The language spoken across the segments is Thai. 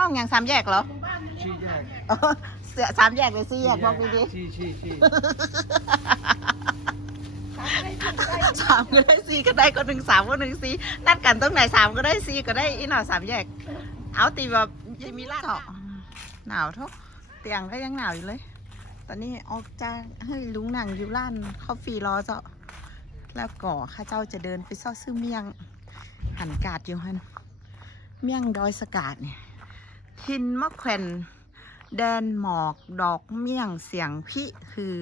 ห้องอย่างสามแยกเหรอชี้แยกเออเสือสามแยกเลยสี่แยกบอกดี ชี้ชี้ชี้ๆสามก็ได้สี่ก็ได้ก็หนึ่งสามก็หนึ่งสี่นัดกันตรงไหนสามก็ได้สี่ก็ได้อีหน่อสามแยก เอาตีแบบยังมีลาดเถอะหนาวทุกเตียงก็ยังหนาวอยู่เลย ตอนนี้ออกจากให้ลุงหนังอยู่ร้านคอฟฟี่รอเจ้าแล้วก่อข้าเจ้าจะเดินไปซ่อซื้อเมี่ยง หันกาดอยู่ฮันเมี่ยงดอยสกาดเนี่ย ทินมะแขวนแดนหมอกดอกเมี่ยงเสียงพิคือ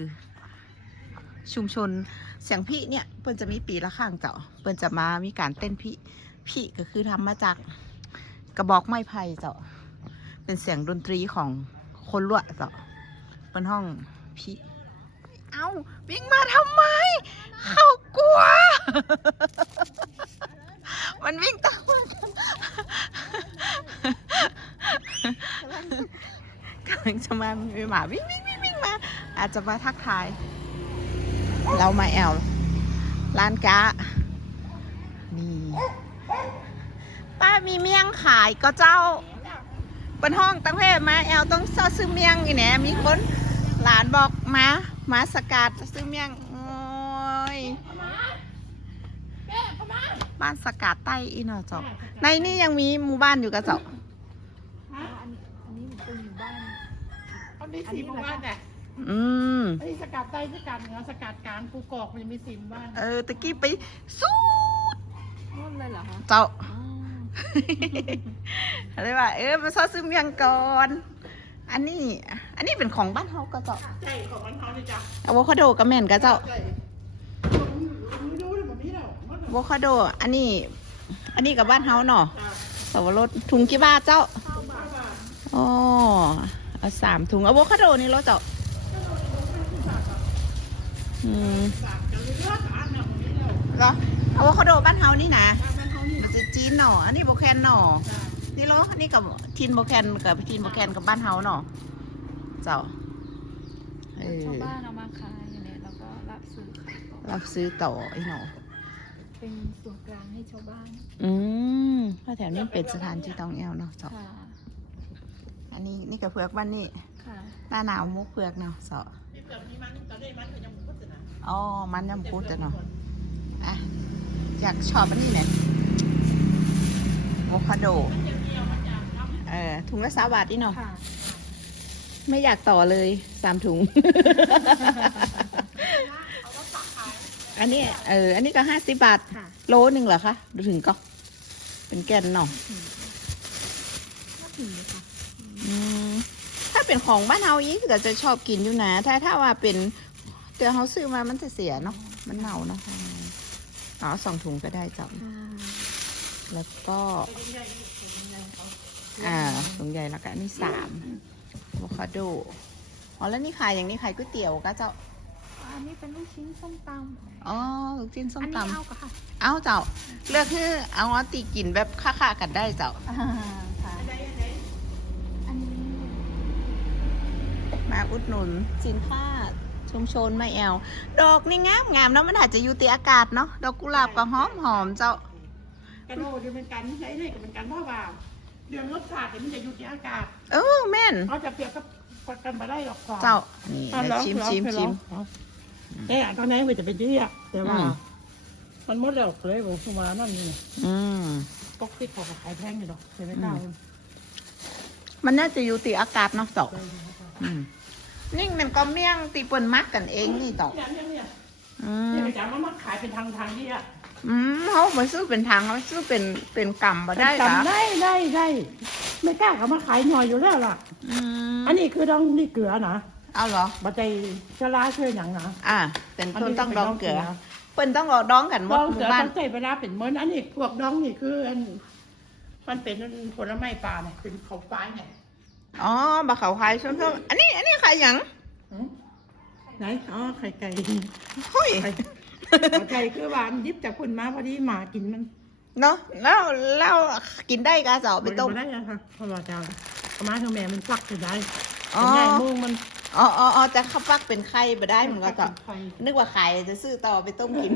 ชุมชนเสียงพิเนี่ยเปิ้นจะมีปีละครั้งเจ้าเปิ้นจะมามีการเต้นพิพิก็คือทำมาจากกระบอกไม้ไผ่เจ้าเป็นเสียงดนตรีของคนลวเจ้าเป็นห้องพิเอ้าวิ่งมาทำไม เข้ากลัว มันวิ่งตามมา กำลังจะมามีหมาวิ่งวิ่งวิ่งวิ่งมา อาจจะมาทักทาย เรามาแอลร้านกะนี่ป้ามีเมี่ยงขายก็เจ้าเป็นห้องตั้งเพศมาแอลต้องซื้อเมี่ยงอีแหนมีคนหลานบอกมามาสกัดซื้อเมี่ยงโอ้ยบ้านสกัดใต้อีนอจอกในนี่ยังมีหมู่บ้านอยู่กระจาะอันนี้สี่หมู่บ้านเนี่ยอืม อันนี้สกัดใต้สกัดเหนือสกัดกลางภูกอกมันมีสี่หมู่บ้านเออตะกี้ไปสู้นู่นเลยเหรอคะเจ้า อ๋ออะไรว่าเออมาซอซื้อเมียงก่อน อันนี้ อันนี้เป็นของบ้านเฮาก็เจ้าใช่ของมันเขาเลยจ้ะอะโวคาโดก็แม่นก็เจ้าใช่ไม่รู้เลยแบบนี้แล้วมันอะโวคาโด อันนี้ อันนี้กับบ้านเฮาเนาะจ้ะสวรสถุงกี่บาทเจ้าเข้ามาบ้านอ๋อ เอาสามถุงอะโวคาโดนี่เราเจ้าอืมฝากจะเลือกอ่านเนี่ยแบบนี้แล้วเหรออะโวคาโดบ้านเฮานี่นะบ้านเขานี่มันจะจีนเนาะอันนี้โบแคนเนาะจ้ะนี่เหรออันนี้กับทินโบแคนกับทินโบแคนกับบ้านเฮาเนาะเจ้าเออชาวบ้านเอามาขายอย่างเนี้ยแล้วก็รับซื้อขายต่อรับซื้อต่อไอ้หนอเป็นส่วนกลางให้ชาวบ้าน อืมเพราะแถวนี้เป็นสถานที่ต้องแอวเนาะเจ้าค่ะ อันนี้นี่กับเผือกบ้านนี่ค่ะหน้าหนาวมุกเผือกเนาะเสาะนี่แบบนี้มันตอนนี้มันก็ยังพูดนะอ๋อ มันยำพูดแต่เนาะอะอยากชอบอันนี้เนี่ยโวคาโด เออถุงละสามบาทนี่เนาะค่ะไม่อยากต่อเลยสามถุง อันนี้เออ อันนี้ก็ห้าสิบบาท ค่ะ โลหนึ่งเหรอคะ ดูถึงก็ เป็นแกนเนาะก็ถึงเลยค่ะอืมถ้า เป็นของบ้านเฮาอีกก็จะชอบกินอยู่นะ ถ้าถ้าว่าเป็นเตือเฮาซื้อมามันจะเสียเนาะมันเน่าเนาะเอาสองถุงก็ได้จ้ะค่ะแล้วก็อ่าถุงใหญ่แล้วก็อันนี่สามอะโวคาโดอ๋อแล้วนี่ขายอย่างนี้ขายก๋วยเตี๋ยวก็เจ้าอันนี้เป็นลูกชิ้นส้มตำอ๋อลูกชิ้นส้มอันนี้ตำเอากะค่ะ เอาเจ้าเลือกคือเอาว่าตีกินแบบค่าๆกันได้เจ้า อ่าค่ะ อันนี้ มาอุดหนุนสินค้าชุมชนไม่แอว ดอกนี่งามงามๆเนาะมันอาจจะอยู่ตีอากาศเนาะดอกกุหลาบก็หอมหอมๆเจ้ากระโดดจะเป็นการใช้ได้กับเป็นการว่าว่าเรื่องรสชาติเนี่ยมันจะอยู่ที่อากาศ เออแม่นเขาจะเปรียบกับกันมาได้หรอกก่อนเจ้านี่อะเดี๋ยวชิมลองชิมลองชิมลองแต่ตอนนี้มันจะเป็นเยื่อแต่ว่าอืมมันหมดแล้วเลยบอกคือว่านั่นนี่อืมปกติเขาก็ขายแพงอยู่ดอกใช่ไหมก้าวมันน่าจะอยู่ตีอากาศเนาะเจ้าอืม นี่มันก็เมี่ยงตีเปิ่นมักกันเองนี่เจ้าเนี่ยเนี่ยเนี่ยอืมเนี่ยจ๋ามันมาขายเป็นทางทางที่อะอืมเขาไปซื้อเป็นทางเขาซื้อเป็นเป็นกำมาได้ค่ะจำได้ได้ได้ไม่กล้าเขามาขายหน่อยอยู่แล้วล่ะ อืมอันนี้คือดองนี่เกลือนะเอาเหรอ บัใจชะลาช่วยอย่างนะอ่า เป็นต้นต้องดองเกลือดเปิ้นต้องรอดองกันหมอดงหเกลืมู่อบ้าน ต้องใส่เวลาเป็นเหมือนอันนี้พวกดองนี่คืออันมันเป็นผลไม้ป่าเนี่ยเป็นเขาฟ้าเนี่ย อ๋อบะเขาขายช่วงๆอันนี้ อันนี้ขายหยังหืมไหน อ๋อ ไข่ไก่เฮ้ยไข่ไก่คือหวานยิบจากคนมาพอดีหมากินมัน เนาะแล้วแล้วกินได้กะเจ้าไปต้มบ่ได้อะค่ะเพราะว่าจะเอามาทางแม่มันฟักจะได้อ๋อเป็นไงโมุงมันอ๋ออ๋ออ๋อจะข้าวฟักเป็นไข่ไปได้เหมือนกันฟัก็เป็นไข่นึกว่าไข่จะซื้อต่อไปต้มกิน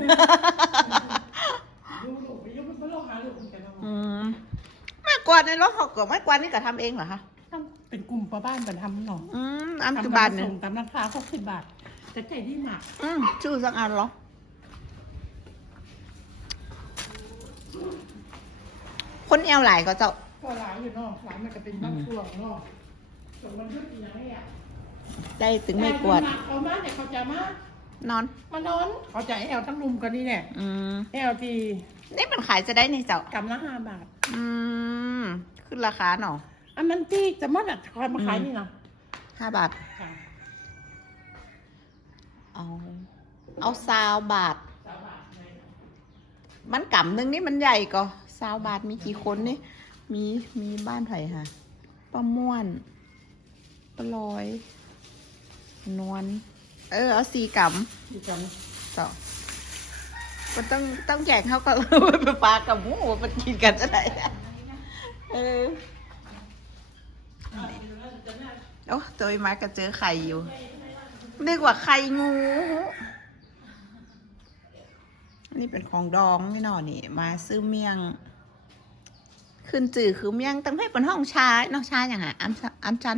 ดูลูกไปยกมันไปลงหาลูกมันกันเอาอืมแม่กวาดในรถหอกกวาดไม้กวาดนี่ก็ทำเองเหรอคะต้อง เป็นกลุ่มประบ้านบันทำหนออืมอันคือบาทหนึ่งส่งตามราคาหกสิบบาทแต่ใจดีมากอืมชื่อสักอันเหรอคนแอลหลายก็เจ้าก็หลายอยู่เนาะหลายมันก็เป็นบางช่วงเนาะส่วนมันยุดอีกอย่างนี้อะได้ถึงไม่กวาดแต่เขามาเนี่ยเขาจะมานอน มานอนเขาจะให้แอลตั้งรุมกันนี่แหละอืมแอลที่นี่มันขายจะได้ในเจ้า กำละห้าบาท อืม ขึ้นราคาเนาะ อันนั้นที่จะมาดัดคอยมาขายนี่นะห้าบาท ค่ะเอา เอาซาวบาทมันกำหนึ่งนี่มันใหญ่ก็ซาวบาทมีกี่คนนี่ มีมีบ้านไผ่ค่ะป้าม่วนป้าลอย นวลเออ เอาสี่กำดีจังต่อมันต้องต้องแยกเขาก็เลยเป็นปลากับหมูมันกินกันจะไหนเออ โอ้ตัวมาก็เจอไข่อยู่นึกว่าไข่งูอันนี่เป็นของดองไม่นอนี่ มาซื้อเมียง ขึ้นจื่อคือเมียงตั้งให้เป็นห้องชาน้องชาอย่างไงอันอันชัน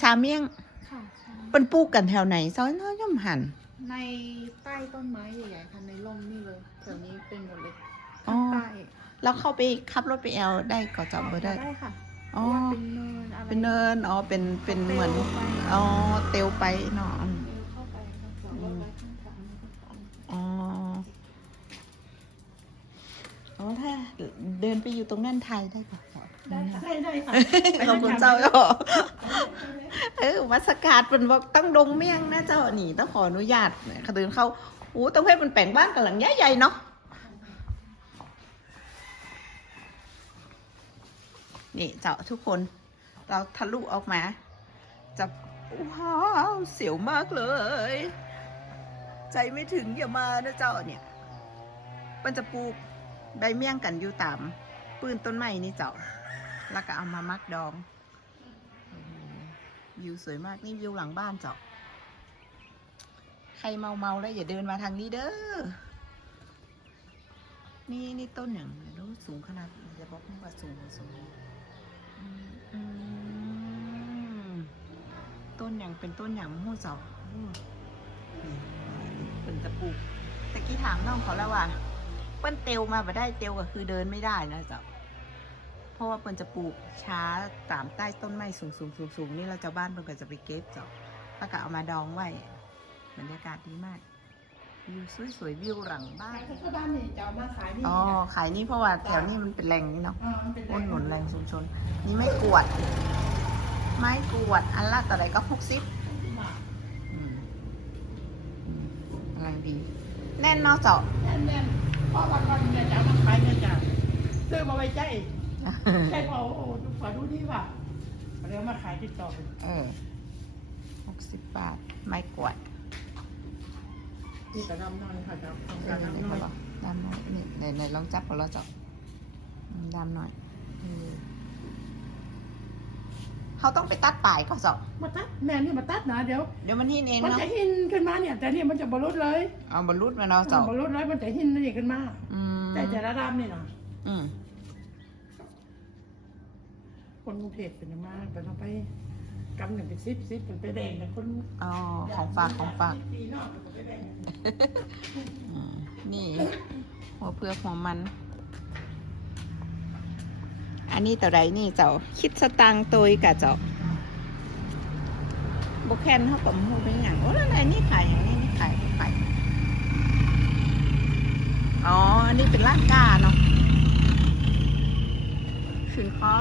ชาเมียงค่ะใช่เป็นปลูกกันแถวไหนซอยน้อยย่อมหัน ในใต้ต้นไม้ใหญ่ๆค่ะในร่มนี่เลยแถวนี้เป็นหมดเลยอ๋อข้างใต้แล้วเข้าไปขับรถไปแอลได้ก็จับเบอร์ได้ได้ค่ะเพ อ๋อราะว่าเป็นเนินอะไรเป็นเนิน อ๋อ เป็น เป็นเหมือน อ๋อ เตวไปเนาะเดินเข้าไปแล้วจอดรถไว้ข้างทางอ๋อ อ๋อ ถ้าเดินไปอยู่ตรงนั้นไทยได้ปะได้ค่ะได้ได้ค่ะขอบคุณเจ้าเจ้าเออวัดสกาดเป็นบอกตั้งดงเมี่ยงนะเจ้าหนีต้องขออนุญาตเขาเดินเข้าโอ้ต้องให้มันแปลงบ้านกันหลังใหญ่ๆเนาะ นี่เจ้าทุกคน เราทะลุออกมา จะว้าวเสียวมากเลย ใจไม่ถึงอย่ามานะเจ้าเนี่ย มันจะปลูกใบเมี่ยงกันอยู่ตามปืนต้นไม้นี่เจ้า แล้วก็เอามามักดองวิวสวยมากนี่วิวหลังบ้านเจ้า ใครเมาเมาแล้วอย่าเดินมาทางนี้เด้อ นี่นี่ต้นอย่างรู้สูงขนาดจะบอกว่าสูงสูง ต้นอย่างเป็นต้นอย่างมะม่วงเจ้าอืมนี่เป็นตะปูตะกี้ถามน้องเขาแล้วว่าเปิ้นเตียวมาบ่ได้เตียวก็คือเดินไม่ได้นะจ้าเพราะว่าเปิ้นจะปลูกช้าตามใต้ต้นไม้สูงสูงสูงสูงนี่เราจะบ้านเปิ้นก็จะไปเก็บจ้าแล้วก็เอามาดองไว้บรรยากาศดีมาก วิวสวยๆวิวหลังบ้าขานยที่บ้านนี่จะเอามาขายนี่อ๋อ ขายนี่เพราะว่าแถวนี้มันเป็นแหล่งนี่เนาะอ่ามันเป็นแหอุล่ดงหนุนแหล่งชุมชน นี่ไม่กวด ไม่กวด อันละต่อไหนก็หกสิบอืมอืมกำลังดี แน่นเนาะเจาะแน่นๆเพราะวันวันเนี่ยจะเอามาขายเนี่ยจ้ะซื้อมาไว้ใจใจพอโอ้ดูขอดูที่ว่าเดี๋ยวมาขายติดต่อกันเออหกสิบบาท ไม่กวด นี่กระดำน้อยค่ะจ้ะเอกระอดำน้อยดำหน่อยนี่ไหนไหนลองจับของเราเจาะอืมดำหน่อยเออเขาต้องไปตัดปลายก็เจาะมาตัดแม่นี่มาตัดนะเดี๋ยวเดี๋ยวมันหินเองมันเนาะจะหินขึ้นมาเนี่ย แต่เนี่ยมันจะบรรลุเลยเอาบรรลุมาเนาะเจาะบรรลุเลยมันจะหินนี่ขึ้นมาอืมแต่จะระดับนี่นะอืมคนกรุงเทพเป็นอย่างมากแต่เราไป กำหนึ่งเป็นซิปซิปเป็นไปแดงแต่คนอ๋อของฝากของฝาก ปีนอกเป็นไปแดงอืมนี่ หัวเปลือกหัวมัน อันนี้ต่อไรนี่เจ้าคิดสตังค์ตัวกะเจ้าบุแคนเขากับหูเป็นอย่างโอ้แล้วอะไรนี่ขายอย่างนี้นี่ขายขายอ๋ออันนี้เป็นร้านกาเนาะสินค้า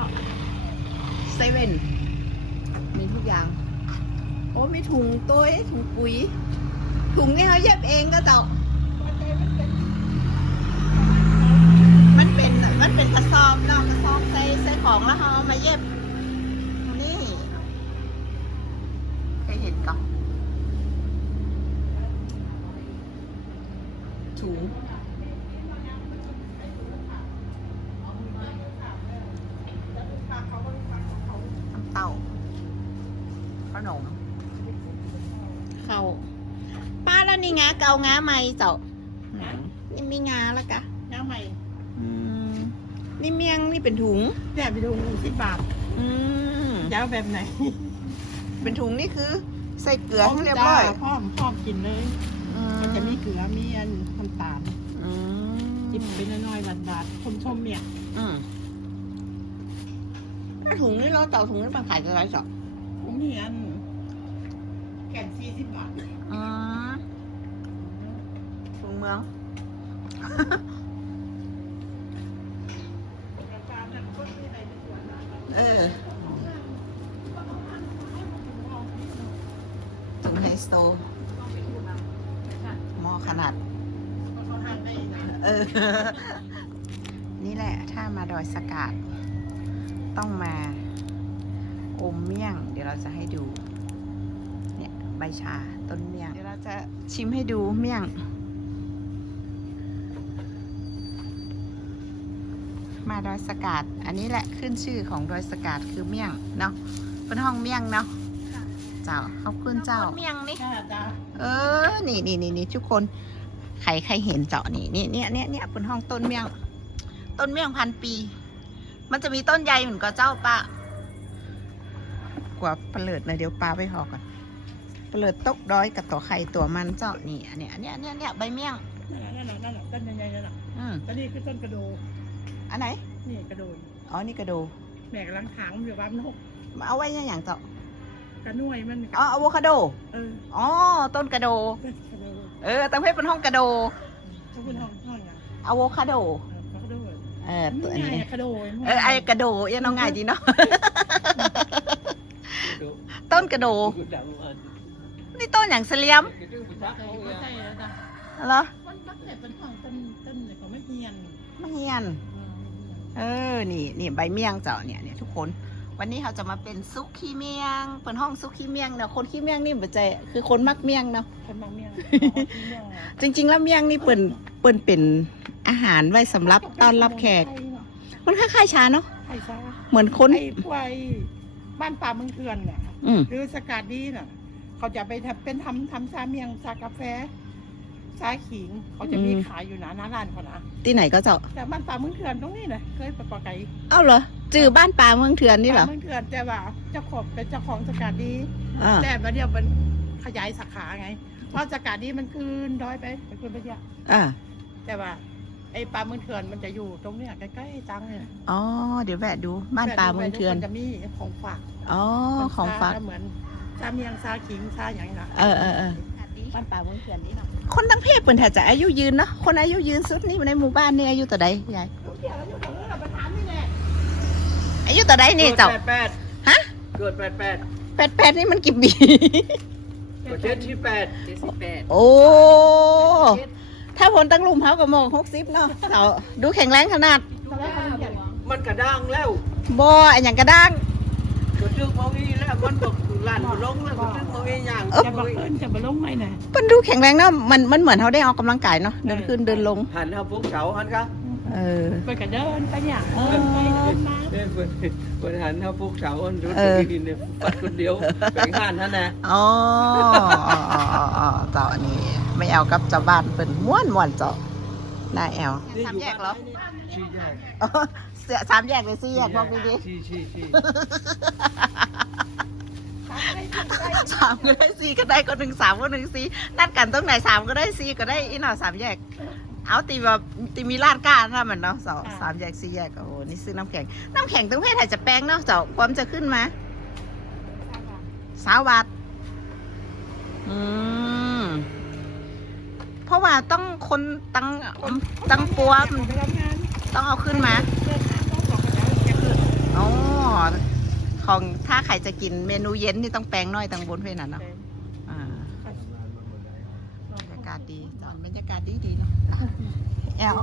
เซเว่น มีทุกอย่าง โอ้มีถุงตัวถุงปุ๋ย ถุงนี่เขาเย็บเองก็ตอกมันเป็นมันเป็นกระสอบเนาะกระสอบใส่ใส่ของแล้วเขามาเย็บ นี่เคยเห็นก่อนถุงน้ำเต้า ขนม เขาป้าแล้วนี่งา เกางาไหมเจ้านี่มีงาแล้วกะน้ำใหม่อืมนี่เมียงนี่เป็นถุงเนี่ยไปดูสิบบาทอืมจะเอาแบบไหนเป็นถุงนี่คือ ใส่เกลือให้เรียบร้อยพร้อมพร้อมกินเลยอืมันจะมีเกลือมีอันน้ำตาลอืมจิบไปน้อยๆบาทๆชมๆเนี่ยอืมถ้าถุงนี่เราเต่าถุงนี่มันขายจะไรสองผมมีอันแก่นสี่สิบบาทอืมถุง เมือง เออถุงไฮสโตหม้อขนาด เออ นี่แหละ ถ้ามาดอยสกาด ต้องมาอมเมี่ยง เดี๋ยวเราจะให้ดู เนี่ย ใบชาต้นเมี่ยง เดี๋ยวเราจะชิมให้ดูเมี่ยง มาดอยสกาด อันนี้แหละขึ้นชื่อของดอยสกาดคือเมี่ยงเนาะเป็นห้องเมี่ยงเนาะเจ้าขอบคุณเจ้า เมี่ยงนี่จ้าจ้าเออ นี่นี่นี่นี่ทุกคน ใครใครเห็นเจาะนี่นี่เนี่ยเนี่ยเนี่ยเป็นห้องต้นเมี่ยง ต้นเมี่ยงพันปี มันจะมีต้นใหญ่เหมือนกับเจ้าปะกว่าเปลิดเลยเดี๋ยวปลาไปหอก่อนเปลิดตกดอยกับตัวไข่ตัวมันเจาะนี่อันเนี้ยอันเนี้ยอันเนี้ยเนี่ยใบเมี่ยงนั่นแหละนั่นแหละนั่นแหละต้นใหญ่ๆนั่นแหละอืมต้นนี้คือต้นกระโด อันไหน นี่กระโดนอ๋อ นี่กระโดแม่กำลังถางอยู่ว่ามันหกเอาไว้ยังอย่างเจาะกระน่วยมันอ๋ออะโวคาโด เอออ๋อ ต้นกระโดต้นกระโดเออตังเพชรเป็นห้องกระโดเขาเป็นห้องห้องอย่างอะโวคาโด เออเขากระโดดเออตัวนี่ไงนี้กระโดดเออไอกระโดเอี้ยน้องง่ายดีเนาะ ต้นกระโด นี่ต้นอย่างเสลียมเข้าใจแล้วจ้ะเหรอ มันรักเนี่ยเป็นห้องต้นต้นเนี่ยเขาไม่เฮียน ไม่เฮียน เออไม่เฮียนเออ นี่นี่ใบเมี่ยงเจ้าเนี่ยเนี่ยทุกคน วันนี้เราจะมาเป็นซุกขี้เมี่ยง เป็นห้องซุกขี้เมี่ยงเนาะคนขี้เมี่ยงนี่ปัจจัยคือคนมักเมี่ยงเนาะ คนบางเมียงที่เมียงอะจริง ๆ แล้วเมี่ยงนี่เปิ่นเปิ่นเป็นอาหารไว้สำหรับต้อนรับแขก มันคล้ายๆชาเนาะไอ้ซ่าเหมือนคนไอ้พวกไอ้บ้านป่าเมืองเถื่อนน่ะอืมหรือสกัดดีน่ะ เขาจะไปทำเป็นทำทำชาเมียงชากาแฟ ชาขิง เขาจะมีขายอยู่นะหน้าร้านเขานะที่ไหนก็เจ้าแต่บ้านป่าเมืองเถื่อนตรงนี้นะเคยไปปอไก่เอ้าเหรอจือบ้านป่าเมืองเถื่อนนี่เหรอป่าเมืองเถื่อนแต่ว่าเจ้าของเป็นเจ้าของสกัดดีอ่าแต่มาเดียวมันขยายสาขาไง เพราะสกัดดีมันคืนด้อยไปไปคืนไปเยอะอ่าแต่ว่าไอ้ป่าเมืองเถื่อนมันจะอยู่ตรงเนี้ยใกล้ๆจังเนี่ยอ๋อเดี๋ยวแวะดูบ้านป่าเมืองเถื่อนมันจะมีของฝากอ๋อของฝากเหมือนชาเมียงชาขิงชาอย่างนี้นะเออเออเออ บ้านป่าเมืองเถื่อนนี่เนาะคนทั้งเพศเปิ่นถ้าจะอายุยืนเนาะคนอายุยืนสุดนี่ในหมู่บ้านนี่อายุต่อใดยายเดี๋ยวเราอยู่ตรงนี้เราไปถามนี่แหละอายุต่อใดนี่เจ้าแปดแปดฮะเกิดแปดแปดแปดแปดนี่มันกี่ปีประเทศที่แปดเจ็ดสิบแปดโอ้ถ้าผลตั้งลุมเขากับโมงหกสิบเนาะเจ้าดูแข็งแรงขนาดตอนแรกเขาเขียนมันกระด้างแล้วบออันอย่างกระด้าง กระตึกมองอีแล้วมันบอกหลานมันลงแล้วกระตึกมองอีอย่างจะบังเอิญจะมาลงไหมน่ะมันดูแข็งแรงเนาะมันมันเหมือนเขาได้ออกกำลังกายเนาะเดินขึ้นเดินลง หันเอาพวกเสาหันครับเออ ไปกันเดินไปอย่างอ๋อเดินไปเดินมาเดินเปิดเปิดหันเอาพวกเสาอันรู้เอสึอกเนี่ยปัดคนเดียวแบ่งหันนั่นนะอ๋ออ๋ออ๋ออ๋ออ๋อเจ้าอันนี้ไม่เอากับเจ้าบ้านเปิ่นม้วนม้วนเจ้า หน้าแอลสามแยกเหรอชี้แยกอ๋อเสือสามแยกเลยสี่แยกบอกดีชี้ชี้ชี้ๆสามก็ได้สี่ก็ได้ก็หนึ่งสามก็หนึ่งสี่นัดกันตรงไหนสามก็ได้สี่ก็ได้อีหน่อสามแยก เอาตีแบบตีมีร้านก้านะมันเนาะสองสามแยกสี่แยกโอ้โหนี่ซื้อน้ำแข็งน้ำแข็งตรงเพศไทยจะแป้งเนาะเจ้าความจะขึ้นมาสาวบาทอืม เพราะว่าต้องคนตังตังปัวต้องเอาขึ้นมาเดินทางต้องบอกกันแล้วแกเกิดอ๋อของถ้าใครจะกินเมนูเย็นนี่ต้องแปลงน้อยตังบนเพนั้นเนาะอาบรรยากาศดีจอนบรรยากาศดีดีเนาะแอล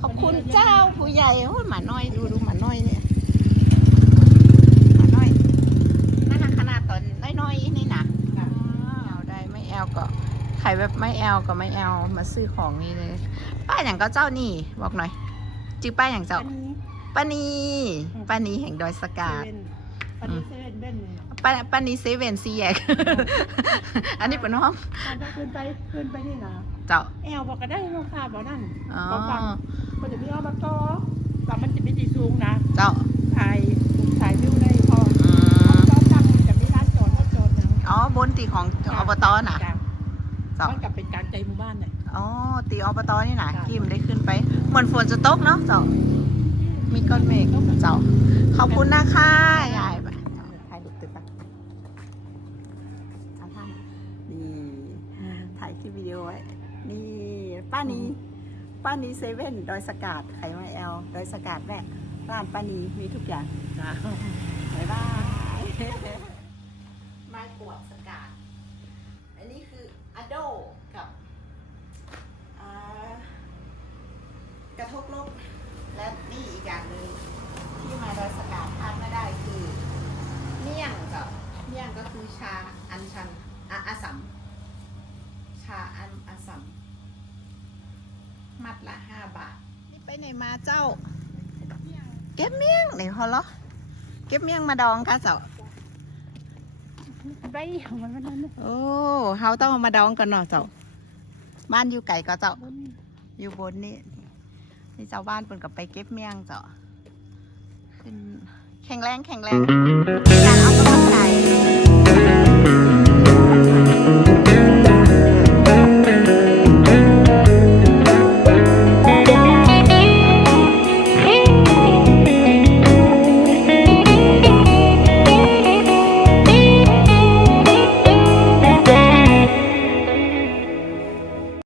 ขอบคุณเจ้าผู้ใหญ่โอ้หมาน้อยดูดูหมาน้อยเนี่ยหมาน้อยน่ารักขนาดตอนน้อยๆนี่นะอ๋อเอาได้ไม่แอลก็ ใครแบบไม่แอลก็ไม่แอลมาซื้อของนี่เลย ป้าอย่างก็เจ้านี่ บอกหน่อยจื่อป้าอย่างเจ้าป้านีป้านีแห่งดอยสกาดอันนี้เซเว่นเบ้นป้าป้านีเซเว่นซีแยกอันนี้เป็นห้องถ้าขึ้นไปขึ้นไปนี่นะเจ้าแอลบอกก็ได้ลูกค้าบอกนั่นอ๋อบอกฟังมันจะมีอบตว่ามันจะไม่ดีสูงนะ เจ้าถ่ายถ่ายวิวได้พออืมจอดตั้งกับมีร้านจอดรถจอดนะอ๋อบนตีของอบตน่ะจ้ เจ้ามันกับเป็นกลารใจหมู่บ้านเนี่ยอ๋อตีอบตนี่นะจ้ะกิมได้ขึ้นไป เหมือนฝนจะตกเนาะเจ้า มีก้อนเมฆเจ้า ขอบคุณนะคะยายไปถ่ายรูปตึกปะเอาท่านนี่ถ่ายคลิปวิดีโอไว้ นี่ป้านีป้านีเซเว่นดอยสกาดไขมาแอลดอยสกาดแม่ร้านป้านีมีทุกอย่างจ้าบ๊ายบาย ไม้กวาดสกาด อันนี้คืออะโดกับอ่ากระทบลบและนี่อีกอย่างหนึ่งที่มาดอยสกาดพลาดไม่ได้คือเมี่ยงกับเมี่ยงก็คือชาอันชันอะอาสัม ชาอันอาสัม มัดละห้าบาท นี่ไปไหนมา เจ้า เก็บเมี่ยงไหนพอเหรอเก็บเมี่ยงมาดองค่ะเจ้าไปของมันนั่นโอ้เฮาต้องเอามาดองกันเนาะเจ้า บ้านอยู่ไก่ก็เจ้า อยู่บนนี่นี่เจ้าบ้านเปินกับไปเก็บเมี่ยงเจ้าขึ้นแข็งแรงแข็งแรงการออกกำลังกาย